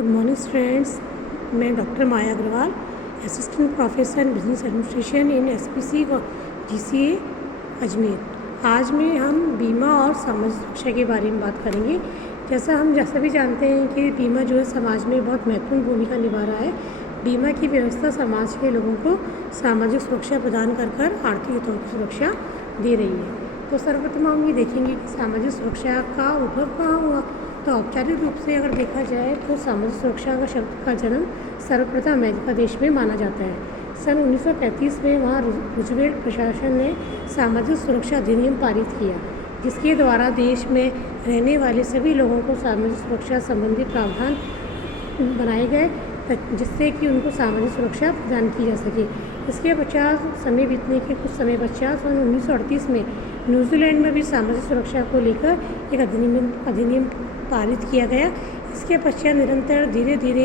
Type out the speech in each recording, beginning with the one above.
Good morning students. मैं doctor Maya Agrawal, assistant professor business administration in SPC GCA Ajmer. आज में हम बीमा और सामाजिक सुरक्षा के बारे में बात करेंगे। जैसा हम भी जानते हैं कि बीमा जो है समाज में बहुत महत्वपूर्ण भूमिका निभा रहा है। बीमा की व्यवस्था समाज के लोगों को सामाजिक सुरक्षा प्रदान कर आर्थिक हितों की सुरक्षा दे रही है। तो सर्वप्रथम हम ये देखेंगे कि सामाजिक सुरक्षा का उद्भव कहाँ हुआ। तो औपचारिक रूप से अगर देखा जाए तो सामाजिक सुरक्षा का शब्द का जन्म सर्वप्रथम अमेरिका देश में माना जाता है। सन 1935 में वहाँ रूजवेल्ट प्रशासन ने सामाजिक सुरक्षा अधिनियम पारित किया, जिसके द्वारा देश में रहने वाले सभी लोगों को सामाजिक सुरक्षा संबंधी प्रावधान बनाए गए, जिससे कि उनको सामाजिक सुरक्षा प्रदान की जा सके। इसके पश्चात समय बीतने के कुछ समय पश्चात सन 1938 में न्यूजीलैंड में भी सामाजिक सुरक्षा को लेकर एक अधिनियम पारित किया गया। इसके पश्चात निरंतर धीरे धीरे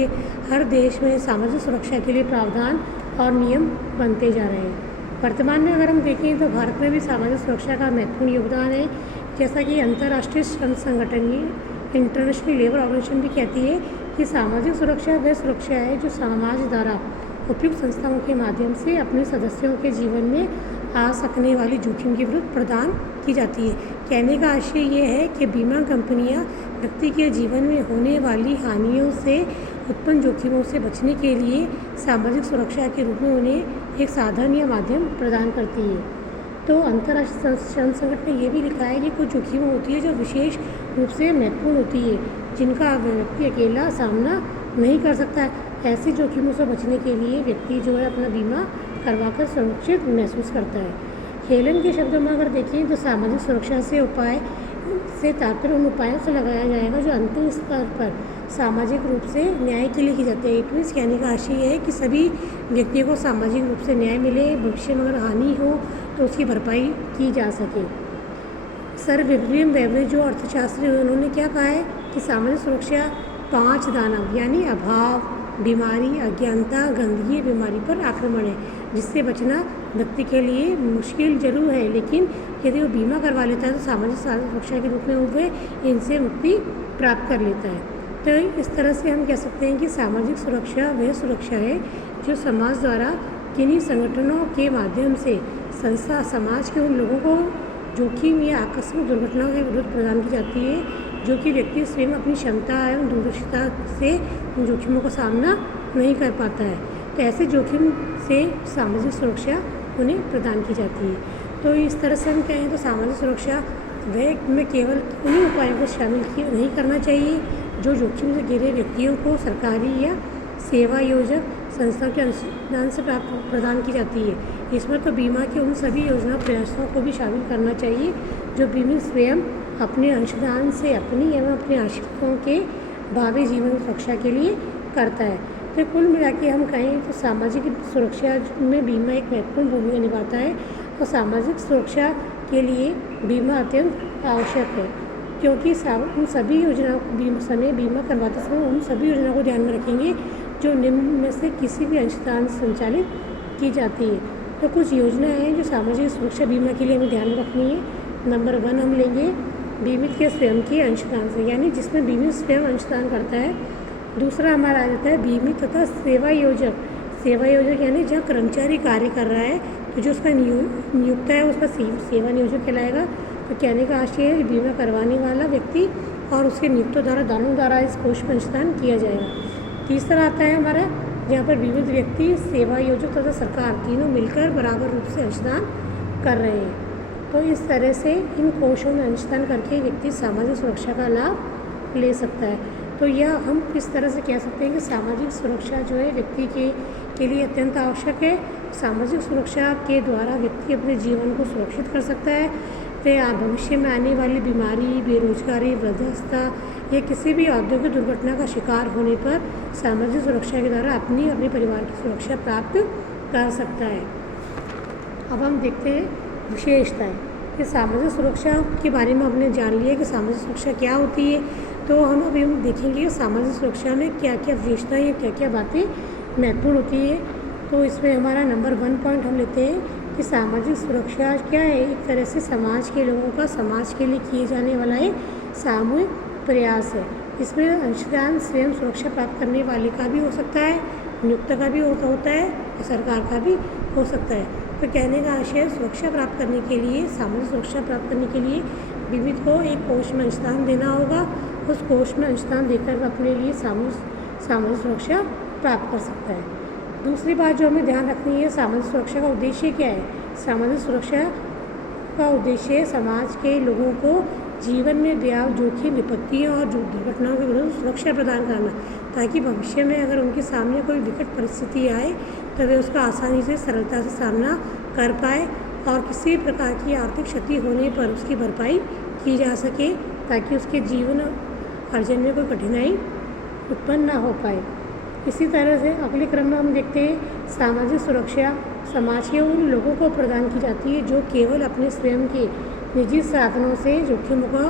हर देश में सामाजिक सुरक्षा के लिए प्रावधान और नियम बनते जा रहे हैं। वर्तमान में अगर हम देखें तो भारत में भी सामाजिक सुरक्षा का महत्वपूर्ण योगदान है। जैसा कि अंतर्राष्ट्रीय श्रम संगठन इंटरनेशनल लेबर ऑर्गेनाइजेशन भी कहती है कि सामाजिक सुरक्षा वह सुरक्षा है जो समाज द्वारा उपयुक्त संस्थाओं के माध्यम से अपने सदस्यों के जीवन में आ सकने वाली जोखिम के विरुद्ध प्रदान की जाती है। कहने का आशय ये है कि बीमा कंपनियां व्यक्ति के जीवन में होने वाली हानियों से उत्पन्न जोखिमों से बचने के लिए सामाजिक सुरक्षा के रूप में उन्हें एक साधन या माध्यम प्रदान करती है। तो अंतर्राष्ट्रीय श्रम संगठन ने यह भी लिखा है कि कुछ जोखिम होती है जो विशेष रूप से महत्वपूर्ण होती है, जिनका व्यक्ति अकेला सामना नहीं कर सकता। ऐसे जोखिमों से बचने के लिए व्यक्ति जो है अपना बीमा करवाकर सुरक्षित महसूस करता है। हेलन के शब्दों में अगर देखें तो सामाजिक सुरक्षा से तात्पर्य उन उपायों से लगाया जाएगा जो अंतिम स्तर पर सामाजिक रूप से न्याय के लिए की जाती है। इट मीन्स कहने का आशय है कि सभी व्यक्तियों को सामाजिक रूप से न्याय मिले, भविष्य में अगर हानि हो तो उसकी भरपाई की जा सके। सर विलियम वेबरे जो अर्थशास्त्री हुए, उन्होंने क्या कहा है कि सामाजिक सुरक्षा 5 दानव यानी अभाव, बीमारी, अज्ञानता, गंदगी, बीमारी पर आक्रमण है, जिससे बचना व्यक्ति के लिए मुश्किल जरूर है, लेकिन यदि वो बीमा करवा लेता है तो सामाजिक सुरक्षा के रूप में वो इनसे मुक्ति प्राप्त कर लेता है। तो इस तरह से हम कह सकते हैं कि सामाजिक सुरक्षा वह सुरक्षा है जो समाज द्वारा किन्हीं संगठनों के माध्यम से संस्था समाज के उन लोगों को जोखिम या आकस्मिक दुर्घटनाओं के विरुद्ध प्रदान की जाती है, जो कि व्यक्ति स्वयं अपनी क्षमता एवं दूरदर्शिता से उन जोखिमों का सामना नहीं कर पाता है। तो ऐसे जोखिम से सामाजिक सुरक्षा उन्हें प्रदान की जाती है। तो इस तरह से हम कहें तो सामाजिक सुरक्षा वह में केवल उन्हीं उपायों को शामिल नहीं करना चाहिए जो जोखिम से घिरे व्यक्तियों को सरकारी या सेवा योजक संस्था के अनुदान से प्रदान की जाती है। इसमें तो बीमा के उन सभी योजना प्रयासों को भी शामिल करना चाहिए जो बीमित स्वयं अपने अंशदान से अपनी एवं अपने आश्रितों के भावी जीवन सुरक्षा के लिए करता है। तो कुल मिला के हम कहें तो सामाजिक सुरक्षा में बीमा एक महत्वपूर्ण भूमिका निभाता है और सामाजिक सुरक्षा के लिए बीमा अत्यंत आवश्यक है, क्योंकि उन सभी योजनाओं को बीमा करवाते समय उन सभी योजनाओं को ध्यान में रखेंगे जो निम्न में से किसी भी अंशदान से संचालित की जाती है। तो कुछ योजनाएं हैं जो सामाजिक सुरक्षा बीमा के लिए हमें ध्यान में रखनी है। नंबर 1 हम लेंगे बीमित के स्वयं के अंशदान से, यानी जिसमें बीमित स्वयं अंशदान करता है। दूसरा हमारा आ जाता है बीमित तथा सेवा योजक यानी जहाँ कर्मचारी कार्य कर रहा है तो जो उसका नियुक्त है उसका सेवा नियोजक कहलाएगा। तो कहने का आशय है बीमा करवाने वाला व्यक्ति और उसके नियुक्तों द्वारा इस कोष में अंशदान किया जाएगा। तीसरा आता है हमारा जहाँ पर बीमित व्यक्ति, सेवा योजक तथा सरकार तीनों मिलकर बराबर रूप से अंशदान कर रहे हैं। तो इस तरह से इन कोषों में अंशदान करके व्यक्ति सामाजिक सुरक्षा का लाभ ले सकता है। तो यह हम किस तरह से कह सकते हैं कि सामाजिक सुरक्षा जो है व्यक्ति के लिए अत्यंत आवश्यक है। सामाजिक सुरक्षा के द्वारा व्यक्ति अपने जीवन को सुरक्षित कर सकता है। वह भविष्य में आने वाली बीमारी, बेरोजगारी, वृद्धावस्था या किसी भी औद्योगिक दुर्घटना का शिकार होने पर सामाजिक सुरक्षा के द्वारा अपने परिवार की सुरक्षा प्राप्त कर सकता है। अब हम देखते हैं विशेषताएं कि सामाजिक सुरक्षा के बारे में हमने जान लिया कि सामाजिक सुरक्षा क्या होती है। तो हम अभी देखेंगे कि सामाजिक सुरक्षा में क्या क्या विशेषताएं या क्या क्या बातें महत्वपूर्ण होती है। तो इसमें हमारा नंबर 1 पॉइंट हम लेते हैं कि सामाजिक सुरक्षा क्या है। एक तरह से समाज के लोगों का समाज के लिए किए जाने वाला एक सामूहिक प्रयास है। इसमें अंशदान स्वयं सुरक्षा प्राप्त करने वाले का भी हो सकता है, नियोक्ता का भी होता है और सरकार का भी हो सकता है। तो कहने का आशय, सुरक्षा प्राप्त करने के लिए, सामाजिक सुरक्षा प्राप्त करने के लिए बीमित को एक कोष में अंशदान देना होगा। उस कोष में अंशदान देकर वह अपने लिए सामाजिक सुरक्षा प्राप्त कर सकता है। दूसरी बात जो हमें ध्यान रखनी है, सामाजिक सुरक्षा का उद्देश्य क्या है। सामाजिक सुरक्षा का उद्देश्य समाज के लोगों को जीवन में व्याप्त जोखिम, विपत्तियों और दुर्घटनाओं के विरुद्ध सुरक्षा प्रदान करना, ताकि भविष्य में अगर उनके सामने कोई विकट परिस्थिति आए तो वे उसका आसानी से, सरलता से सामना कर पाए और किसी प्रकार की आर्थिक क्षति होने पर उसकी भरपाई की जा सके, ताकि उसके जीवन अर्जन में कोई कठिनाई उत्पन्न ना हो पाए। इसी तरह से अगले क्रम में हम देखते हैं, सामाजिक सुरक्षा समाज के उन लोगों को प्रदान की जाती है जो केवल अपने स्वयं के निजी साधनों से जोखिमों का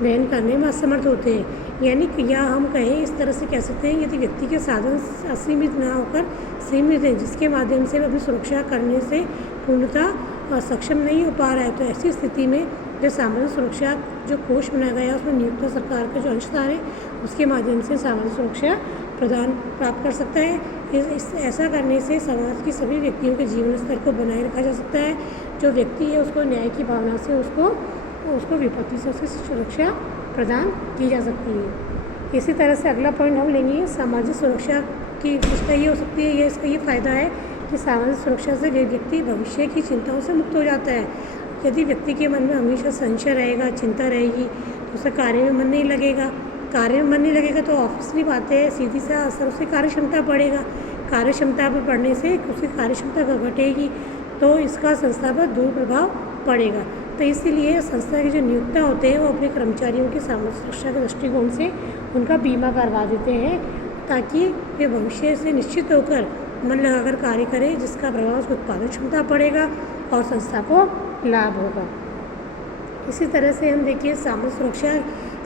वहन करने में असमर्थ होते हैं। यानी कि या हम कहें, इस तरह से कह सकते हैं, यदि व्यक्ति के साधन असीमित ना होकर सीमित हैं, जिसके माध्यम से वह अपनी सुरक्षा करने से पूर्णतः सक्षम नहीं हो पा रहा है, तो ऐसी स्थिति में जो सामाजिक सुरक्षा जो कोष बनाया गया है उसमें नियुक्त सरकार का जो अंशदान है उसके माध्यम से सामाजिक सुरक्षा प्रदान प्राप्त कर सकता है। ऐसा करने से समाज के सभी व्यक्तियों के जीवन स्तर को बनाए रखा जा सकता है। जो व्यक्ति है उसको न्याय की भावना से उसको विपत्ति से उसकी सुरक्षा प्रदान की जा सकती है। इसी तरह से अगला पॉइंट हम लेंगे, सामाजिक सुरक्षा की विशेषता ये हो सकती है, इसका ये फ़ायदा है कि सामाजिक सुरक्षा से व्यक्ति भविष्य की चिंताओं से मुक्त हो जाता है। यदि व्यक्ति के मन में हमेशा संशय रहेगा, चिंता रहेगी, तो उसका कार्य में मन नहीं लगेगा। कार्य में मन नहीं लगेगा तो ऑफिसली बातें सीधी सा असर उसकी कार्यक्षमता बढ़ेगा। कार्यक्षमता पर बढ़ने से उसकी कार्यक्षमता घटेगी तो इसका संस्था पर दुष्प्रभाव पड़ेगा। तो इसीलिए संस्था के जो नियोक्ता होते हैं वो अपने कर्मचारियों की सामाजिक सुरक्षा के दृष्टिकोण से उनका बीमा करवा देते हैं, ताकि वे भविष्य से निश्चित होकर मन लगाकर कार्य करें, जिसका प्रभाव उसकी उत्पादन क्षमता बढ़ेगा और संस्था को लाभ होगा। इसी तरह से हम देखिए, सामाजिक सुरक्षा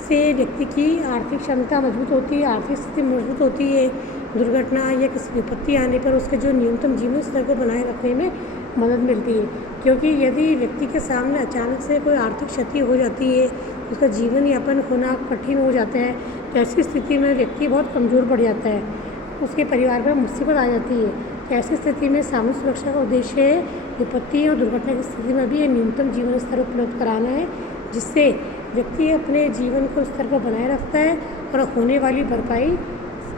से व्यक्ति की आर्थिक क्षमता मजबूत होती है, आर्थिक स्थिति मजबूत होती है। दुर्घटना या किसी विपत्ति आने पर उसके जो न्यूनतम जीवन स्तर को बनाए रखने में मदद मिलती है, क्योंकि यदि व्यक्ति के सामने अचानक से कोई आर्थिक क्षति हो जाती है, उसका जीवन यापन होना कठिन हो जाता है, तो ऐसी स्थिति में व्यक्ति बहुत कमज़ोर पड़ जाता है, उसके परिवार पर मुसीबत आ जाती है। तो ऐसी स्थिति में सामाजिक सुरक्षा का उद्देश्य है विपत्ति और दुर्घटना की स्थिति में भी न्यूनतम जीवन स्तर उपलब्ध कराना है, जिससे व्यक्ति अपने जीवन को स्तर को बनाए रखता है और होने वाली भरपाई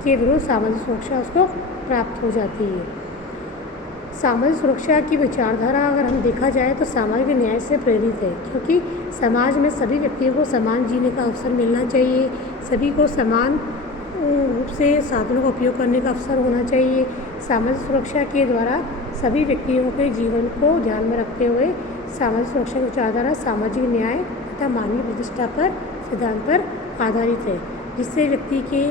के विरुद्ध सामाजिक सुरक्षा उसको प्राप्त हो जाती है। सामाजिक सुरक्षा की विचारधारा अगर हम देखा जाए तो सामाजिक न्याय से प्रेरित है, क्योंकि समाज में सभी व्यक्तियों को समान जीने का अवसर मिलना चाहिए, सभी को समान रूप से साधनों का उपयोग करने का अवसर होना चाहिए। सामाजिक सुरक्षा के द्वारा सभी व्यक्तियों के जीवन को ध्यान में रखते हुए सामाजिक सुरक्षा की विचारधारा सामाजिक न्याय तथा मानवीय प्रतिष्ठा पर सिद्धांत पर आधारित है, जिससे व्यक्ति के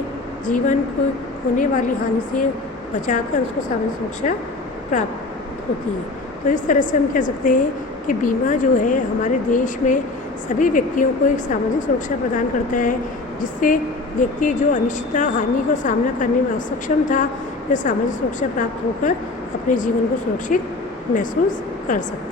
जीवन को होने वाली हानि से बचाकर उसको सामाजिक सुरक्षा प्राप्त होती है। तो इस तरह से हम कह सकते हैं कि बीमा जो है हमारे देश में सभी व्यक्तियों को एक सामाजिक सुरक्षा प्रदान करता है, जिससे व्यक्ति जो अनिश्चितता हानि को सामना करने में असक्षम था, वह सामाजिक सुरक्षा प्राप्त होकर अपने जीवन को सुरक्षित महसूस कर सकता है।